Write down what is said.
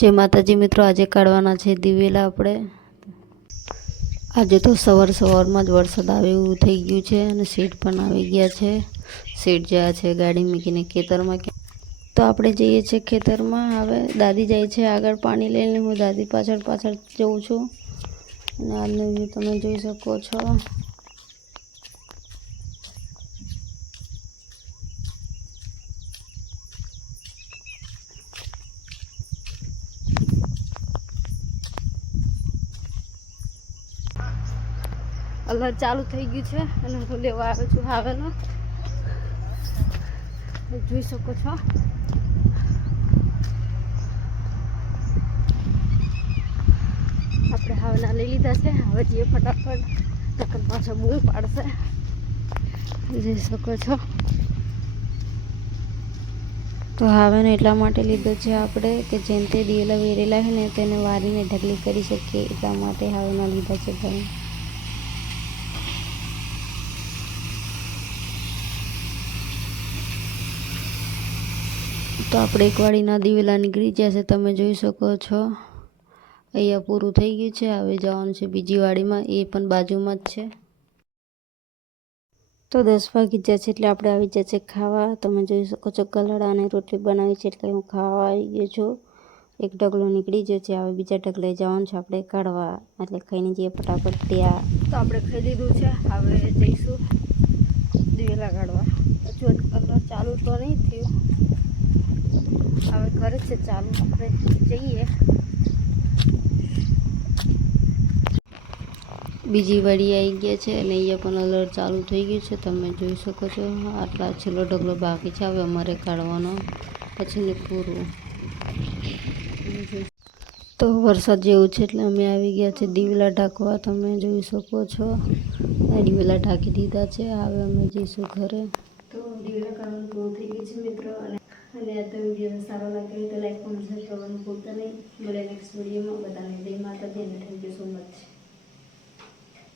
जय माताजी मित्रों, आज काढ़वाना छे दिवेला आपणे। आज तो सवार सवारमां ज वरसाद आवे एवुं थई गयुं छे अने सीट पण आवी गया छे। सीट ज्या छे गाड़ी मूकीने खेतरमां। तो आपणे जईए छे खेतरमां। हवे दादी जाय छे आगळ पाणी लईने, हुं दादी पाछळ पाछळ जउं छुं अने આજનો વ્યૂ તમે જોઈ શકો છો। अलर चालू થઈ ગયું છે અને હું લેવા આવ્યો છું હાવેનો। જોઈ શકો છો। આપણે હાવેના લઈ લીધા છે। હવે જઈએ ફટાફટ, નકર પાછો બૂમ પાડશે। જોઈ શકો છો। તો હાવેનો એટલા માટે લીધો છે આપણે કે જેમ તે દિવેલા વેરેલા છે ને તેને વારીને ઢગલી કરી શકીએ, એટલા માટે હાવેના લીધા છે ઘરે। तो આપણે એક વાડીના દિવેલા નીકળી ગયા છે, તમે જોઈ શકો છો। અહીંયા પૂરું થઈ ગયું છે, હવે જવાનું છે બીજી વાડીમાં, એ પણ બાજુમાં જ છે। તો 10 વાગી ગયા છે એટલે આપણે આવી ગયા છે ખાવા। તમે જોઈ શકો છો ગલડા અને રોટલી બનાવી છે એટલે હું ખાવા આવી ગયો છું। એક ઢગલો નીકળી ગયો છે, હવે બીજા ઢગલે જવાનું છે આપણે કાઢવા, એટલે ખાઈને જઈએ ફટાફટ ત્યાં। તો આપણે ખાઈ લીધું છે, હવે જઈશું દિવેલા કાઢવા। હજુ કલર ચાલુ તો નહીં થયું, હવે ઘરે છે ચાલુ, આપણે જઈએ। બીજી વાડી આવી ગયા છે અને અહીંયા પણ અલર ચાલુ થઈ ગયું છે, તમે જોઈ શકો છો। આટલા છેલ્લો ઢગલો બાકી છે હવે અમારે કાઢવાનો, પછીને પૂરું। તો વરસાદ જેવું છે એટલે અમે આવી ગયા છે દિવેલા ઢાંકવા, તમે જોઈ શકો છો। દિવેલા ઢાંકી દીધા છે, હવે અમે જઈશું ઘરે। તો દિવેલા કાઢવાનું પૂરું થઈ ગયું છે મિત્રો, અને આ તો વિડીયો સારો લાગ્યો હોય તો લાઈક, કોમેન્ટ, શેર કરવાનું ભૂલતા નહીં। મળે નેક્સ્ટ વિડીયોમાં। બધાને જય માતાજી અને થેન્ક યુ સો મચ।